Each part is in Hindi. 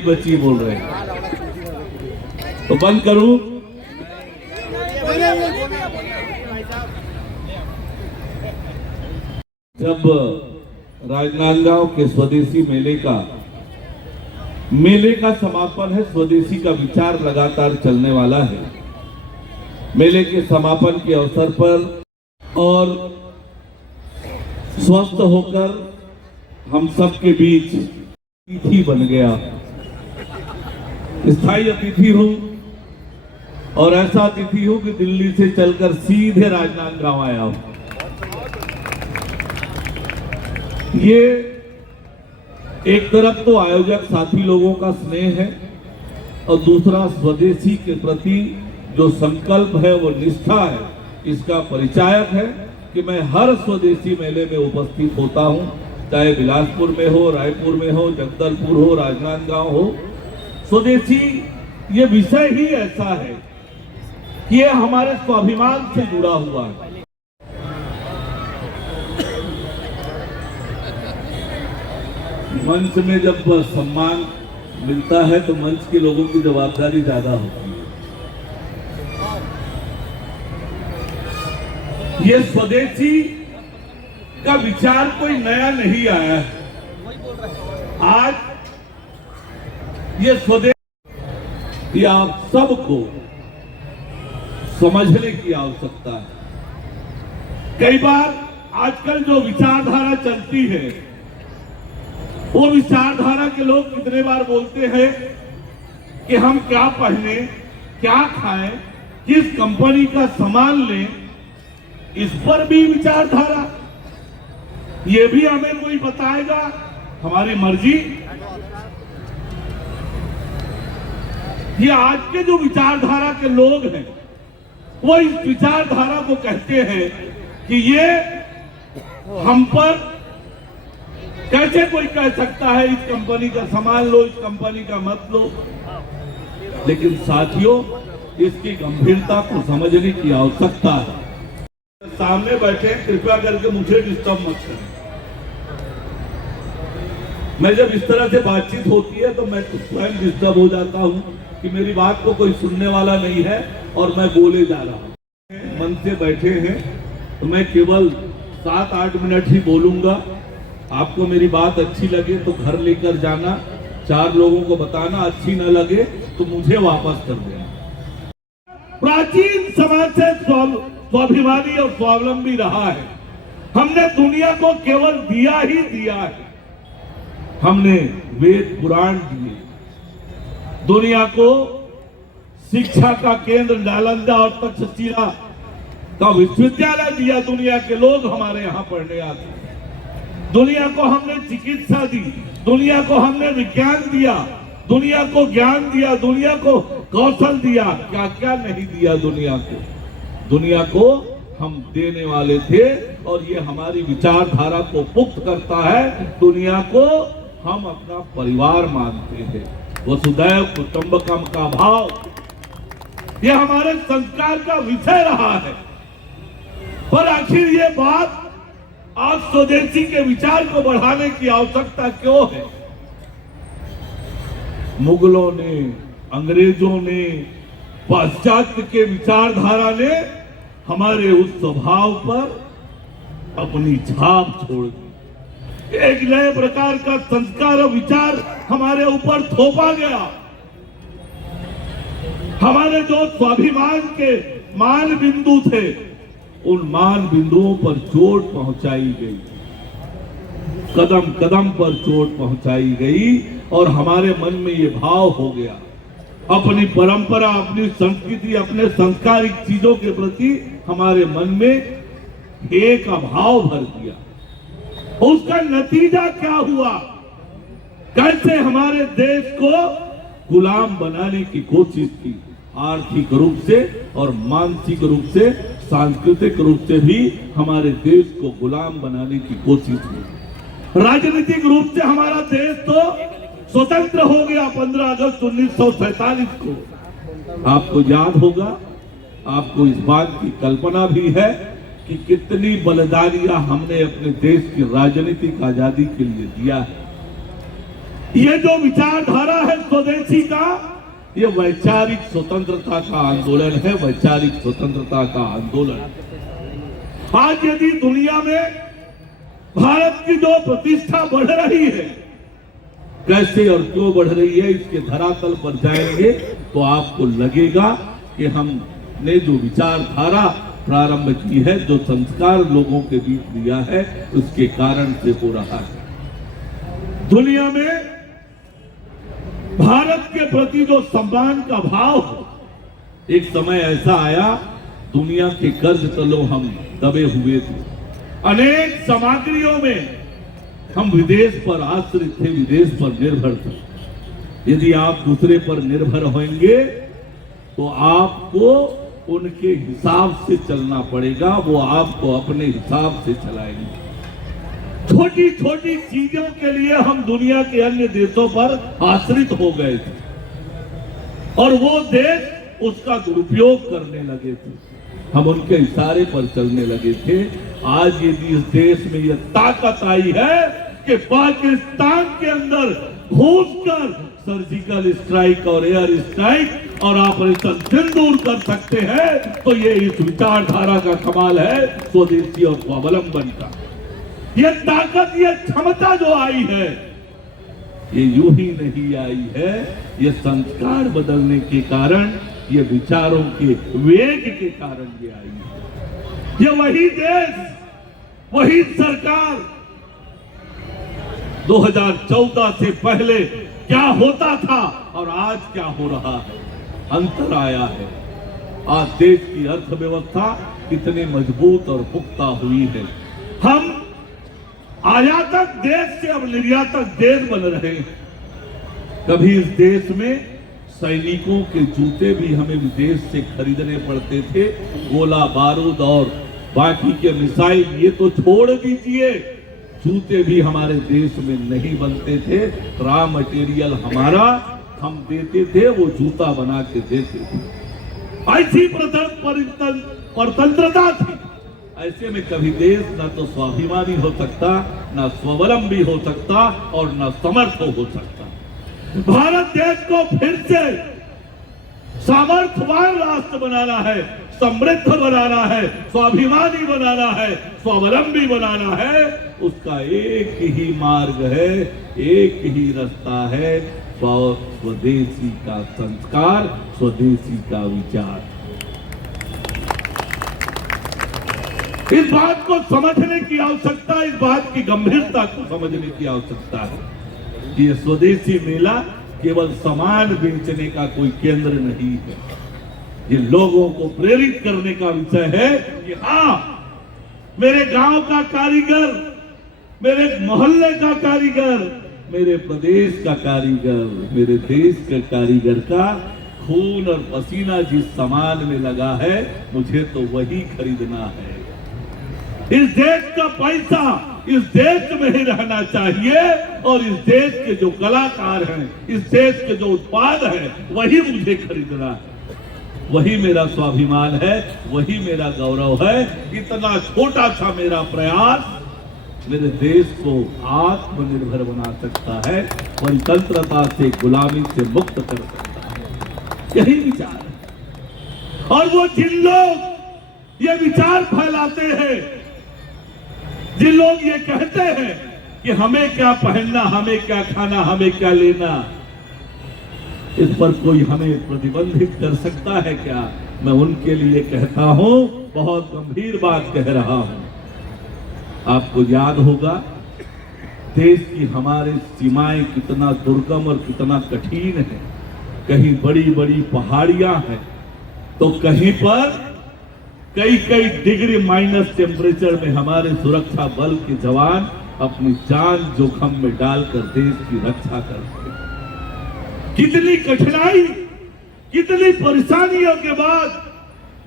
नहीं बची बोल रहे हैं, तो बंद करूं। जब राजनांदगांव के स्वदेशी मेले का समापन है, स्वदेशी का विचार लगातार चलने वाला है। मेले के समापन के अवसर पर और स्वस्थ होकर हम सब के बीच अतिथि बन गया, स्थायी अतिथि हूं, और ऐसा अतिथि हूं कि दिल्ली से चलकर सीधे राजनांदगांव आया हूं। ये एक तरफ तो आयोजक साथी लोगों का स्नेह है, और दूसरा स्वदेशी के प्रति जो संकल्प है, वो निष्ठा है, इसका परिचायक है कि मैं हर स्वदेशी मेले में उपस्थित होता हूं, चाहे बिलासपुर में हो, रायपुर में हो, जगदलपुर हो, राजनांदगांव हो। स्वदेशी ये विषय ही ऐसा है कि ये हमारे स्वाभिमान से जुड़ा हुआ है। मंच में जब सम्मान मिलता है तो मंच के लोगों की जवाबदारी ज्यादा होती है। ये स्वदेशी का विचार कोई नया नहीं आया है। आज ये स्वदेशी आप सबको समझने की आवश्यकता है। कई बार आजकल जो विचारधारा चलती है, वो विचारधारा के लोग कितने बार बोलते हैं कि हम क्या पहने, क्या खाएं, किस कंपनी का सामान लें, इस पर भी विचारधारा, ये भी हमें कोई बताएगा, हमारी मर्जी। ये आज के जो विचारधारा के लोग हैं, वो इस विचारधारा को कहते हैं कि ये हम पर कैसे कोई कह सकता है इस कंपनी का सामान लो, इस कंपनी का मत लो। लेकिन साथियों, इसकी गंभीरता को समझने की आवश्यकता है। सामने बैठे कृपया करके मुझे डिस्टर्ब मत करें। मैं जब इस तरह से बातचीत होती है तो मैं स्वयं डिस्टर्ब हो जाता हूं कि मेरी बात को कोई सुनने वाला नहीं है और मैं बोले जा रहा हूं। मन से बैठे हैं तो मैं केवल 7-8 मिनट ही बोलूंगा। आपको मेरी बात अच्छी लगे तो घर लेकर जाना, 4 लोगों को बताना, अच्छी न लगे तो मुझे वापस कर देना। प्राचीन समाज से स्वाभिमानी और स्वावलंबी रहा है। हमने दुनिया को केवल दिया ही दिया है। हमने वेद पुराण दिए, दुनिया को शिक्षा का केंद्र नालंदा और तक्षशिला का विश्वविद्यालय दिया। दुनिया के लोग हमारे यहाँ पढ़ने आते। दुनिया को हमने चिकित्सा दी, दुनिया को हमने विज्ञान दिया, दुनिया को ज्ञान दिया, दुनिया को कौशल दिया। क्या क्या नहीं दिया दुनिया को। दुनिया को हम देने वाले थे, और ये हमारी विचारधारा को पुख्त करता है। दुनिया को हम अपना परिवार मानते हैं। वसुधैव कुटुंबकम का भाव, ये हमारे संस्कार का विषय रहा है। पर आखिर ये बात आज स्वदेशी के विचार को बढ़ाने की आवश्यकता क्यों है? मुगलों ने, अंग्रेजों ने, पाश्चात्य के विचारधारा ने हमारे उस स्वभाव पर अपनी छाप छोड़ दी। एक नए प्रकार का संस्कार और विचार हमारे ऊपर थोपा गया। हमारे जो स्वाभिमान के मान बिंदु थे, उन मान बिंदुओं पर चोट पहुंचाई गई, कदम कदम पर चोट पहुंचाई गई, और हमारे मन में ये भाव हो गया, अपनी परंपरा, अपनी संस्कृति, अपने सांस्कारिक चीजों के प्रति हमारे मन में एक अभाव भर दिया। उसका नतीजा क्या हुआ? कैसे हमारे देश को गुलाम बनाने की कोशिश की, आर्थिक रूप से और मानसिक रूप से, सांस्कृतिक रूप से भी हमारे देश को गुलाम बनाने की कोशिश की। राजनीतिक रूप से हमारा देश तो स्वतंत्र हो गया 15 अगस्त 1947 को। आपको याद होगा, आपको इस बात की कल्पना भी है कि कितनी बलिदानियां हमने अपने देश की राजनीतिक आजादी के लिए दिया है। ये जो विचारधारा है स्वदेशी का, ये वैचारिक स्वतंत्रता का आंदोलन है, वैचारिक स्वतंत्रता का आंदोलन। आज यदि दुनिया में भारत की जो प्रतिष्ठा बढ़ रही है, कैसे और क्यों बढ़ रही है, इसके धरातल पर जाएंगे तो आपको लगेगा कि हमने जो विचारधारा प्रारंभ की है, जो संस्कार लोगों के बीच दिया है, उसके कारण से हो रहा है। दुनिया में भारत के प्रति जो सम्मान का भाव है, एक समय ऐसा आया दुनिया के कर्ज तलों हम दबे हुए थे। अनेक सामग्रियों में हम विदेश पर आश्रित थे, विदेश पर निर्भर थे। यदि आप दूसरे पर निर्भर होंगे तो आपको उनके हिसाब से चलना पड़ेगा, वो आपको अपने हिसाब से चलाएंगे। छोटी छोटी चीजों के लिए हम दुनिया के अन्य देशों पर आश्रित हो गए थे और वो देश उसका दुरुपयोग करने लगे थे, हम उनके इशारे पर चलने लगे थे। आज यदि इस देश में यह ताकत आई है कि पाकिस्तान के अंदर घुसकर सर्जिकल स्ट्राइक और एयर स्ट्राइक और ऑपरेशन सिंदूर कर सकते हैं, तो ये इस विचारधारा का कमाल है, स्वदेशी और स्वावलंबन का। ये ताकत, ये क्षमता जो आई है, ये यूं ही नहीं आई है, ये संस्कार बदलने के कारण, ये विचारों के वेग के कारण ये आई है। ये वही देश, वही सरकार 2014 से पहले क्या होता था और आज क्या हो रहा है, अंतर आया है। आज देश की अर्थव्यवस्था कितनी मजबूत और पुख्ता हुई है। हम आयातक देश से अब निर्यातक देश बन रहे हैं। कभी इस देश में सैनिकों के जूते भी हमें विदेश से खरीदने पड़ते थे, गोला बारूद और बाकी के मिसाइल ये तो छोड़ दीजिए, जूते भी हमारे देश में नहीं बनते थे। रॉ मटेरियल हमारा, हम देते थे, वो जूता बना के देते थे। ऐसी परतंत्रता थी। ऐसे में कभी देश न तो स्वाभिमानी हो सकता, न स्वावलंबी हो सकता और न समर्थ हो सकता। भारत देश को फिर से सामर्थ्यवान राष्ट्र बनाना है, समृद्ध बनाना है, स्वाभिमानी बनाना है, स्वावलंबी बनाना है। उसका एक ही मार्ग है, एक ही रास्ता है, स्वदेशी का संस्कार, स्वदेशी का विचार। इस बात को समझने की आवश्यकता, इस बात की गंभीरता को समझने की आवश्यकता है कि ये स्वदेशी मेला केवल सामान बेचने का कोई केंद्र नहीं है। ये लोगों को प्रेरित करने का विषय है कि हाँ, मेरे गांव का कारीगर, मेरे मोहल्ले का कारीगर, मेरे प्रदेश का कारीगर, मेरे देश के कारीगर का खून और पसीना जिस सामान में लगा है, मुझे तो वही खरीदना है। इस देश का पैसा इस देश में ही रहना चाहिए और इस देश के जो कलाकार हैं, इस देश के जो उत्पाद हैं, वही मुझे खरीदना है। वही मेरा स्वाभिमान है, वही मेरा गौरव है। इतना छोटा सा मेरा प्रयास मेरे देश को आत्मनिर्भर बना सकता है, स्वतंत्रता से, गुलामी से मुक्त कर सकता है। यही विचार है। और वो जिन लोग ये विचार फैलाते हैं, जिन लोग ये कहते हैं कि हमें क्या पहनना, हमें क्या खाना, हमें क्या लेना, इस पर कोई हमें प्रतिबंधित कर सकता है क्या? मैं उनके लिए कहता हूं, बहुत गंभीर बात कह रहा हूं। आपको याद होगा देश की हमारे सीमाएं कितना दुर्गम और कितना कठिन है। कहीं बड़ी बड़ी पहाड़ियां हैं तो कहीं पर कई कई डिग्री माइनस टेम्परेचर में हमारे सुरक्षा बल के जवान अपनी जान जोखिम में डालकर देश की रक्षा करते हैं। कितनी कठिनाई, कितनी परेशानियों के बाद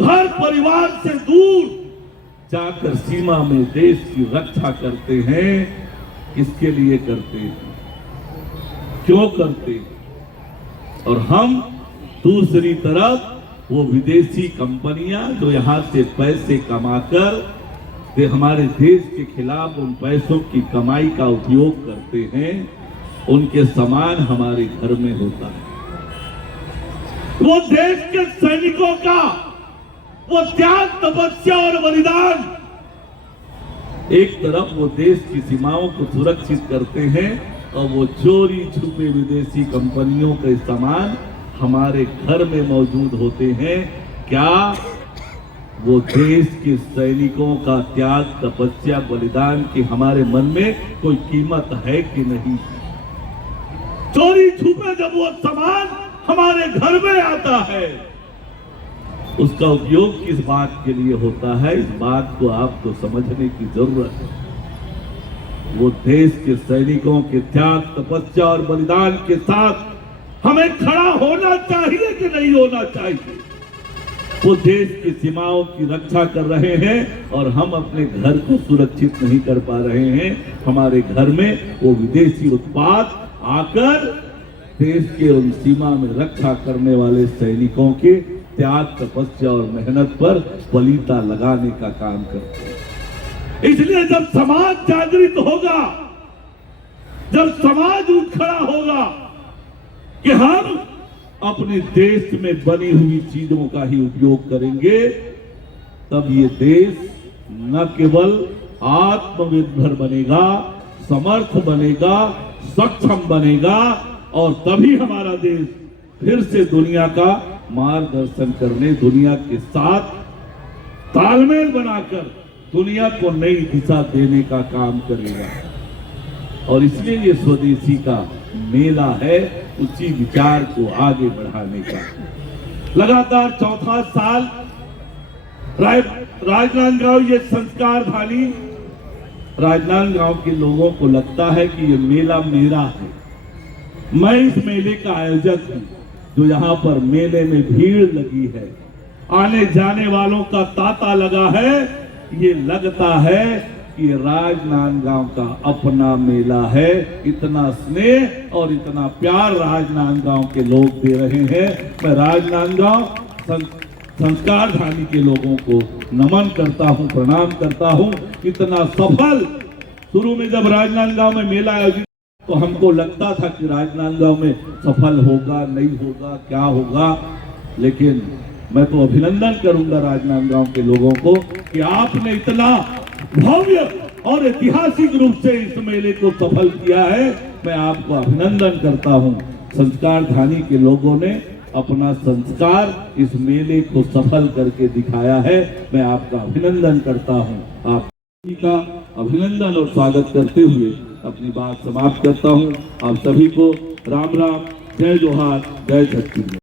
घर परिवार से दूर जाकर सीमा में देश की रक्षा करते हैं। किसके लिए करते हैं, क्यों करते हैं? और हम दूसरी तरफ वो विदेशी कंपनियां जो यहां से पैसे कमाकर हमारे देश के खिलाफ उन पैसों की कमाई का उपयोग करते हैं, उनके समान हमारे घर में होता है। वो देश के सैनिकों का वो त्याग, तपस्या और बलिदान, एक तरफ वो देश की सीमाओं को सुरक्षित करते हैं और वो चोरी छुपे विदेशी कंपनियों के सामान हमारे घर में मौजूद होते हैं। क्या वो देश के सैनिकों का त्याग, तपस्या, बलिदान की हमारे मन में कोई कीमत है कि नहीं? चोरी छुपे जब वो सामान हमारे घर में आता है, उसका उपयोग किस बात के लिए होता है, इस बात को आपको समझने की जरूरत है। वो देश के सैनिकों के त्याग, तपस्या और बलिदान के साथ हमें खड़ा होना चाहिए कि नहीं होना चाहिए? वो देश की सीमाओं की रक्षा कर रहे हैं और हम अपने घर को सुरक्षित नहीं कर पा रहे हैं। हमारे घर में वो विदेशी उत्पाद आकर देश के उन सीमा में रक्षा करने वाले सैनिकों के त्याग, तपस्या और मेहनत पर बलिता लगाने का काम करते हैं। इसलिए जब समाज जागृत होगा, जब समाज उठ खड़ा होगा कि हम अपने देश में बनी हुई चीजों का ही उपयोग करेंगे, तब ये देश न केवल आत्मनिर्भर बनेगा, समर्थ बनेगा, सक्षम बनेगा और तभी हमारा देश फिर से दुनिया का मार्गदर्शन करने, दुनिया के साथ तालमेल बनाकर दुनिया को नई दिशा देने का काम करेगा। और इसलिए ये स्वदेशी का मेला है, उसी विचार को आगे बढ़ाने का। लगातार चौथा साल राजनांदगांव ये संस्कार धानी राजनांदगांव के लोगों को लगता है कि ये मेला मेरा है, मैं इस मेले का आयोजक हूं। जो यहाँ पर मेले में भीड़ लगी है, आने जाने वालों का तांता लगा है, ये लगता है कि राजनांदगांव का अपना मेला है। इतना स्नेह और इतना प्यार राजनांदगांव के लोग दे रहे हैं। मैं राजनांदगांव संस्कार धानी के लोगों को नमन करता हूं, प्रणाम करता हूं। इतना सफल, शुरू में जब राजनांदगांव में मेला आयोजित तो हमको लगता था कि राजनांदगांव में सफल होगा, नहीं होगा, क्या होगा, लेकिन मैं तो अभिनंदन करूंगा राजनांदगांव के लोगों को कि आपने इतना भव्य और ऐतिहासिक रूप से इस मेले को सफल किया है। मैं आपको अभिनंदन करता हूं। संस्कार धानी के लोगों ने अपना संस्कार इस मेले को सफल करके दिखाया है। मैं आपका अभिनंदन करता हूं। आप का अभिनंदन और स्वागत करते हुए अपनी बात समाप्त करता हूं। आप सभी को राम राम, जय जोहार, जय छत्तीसगढ़।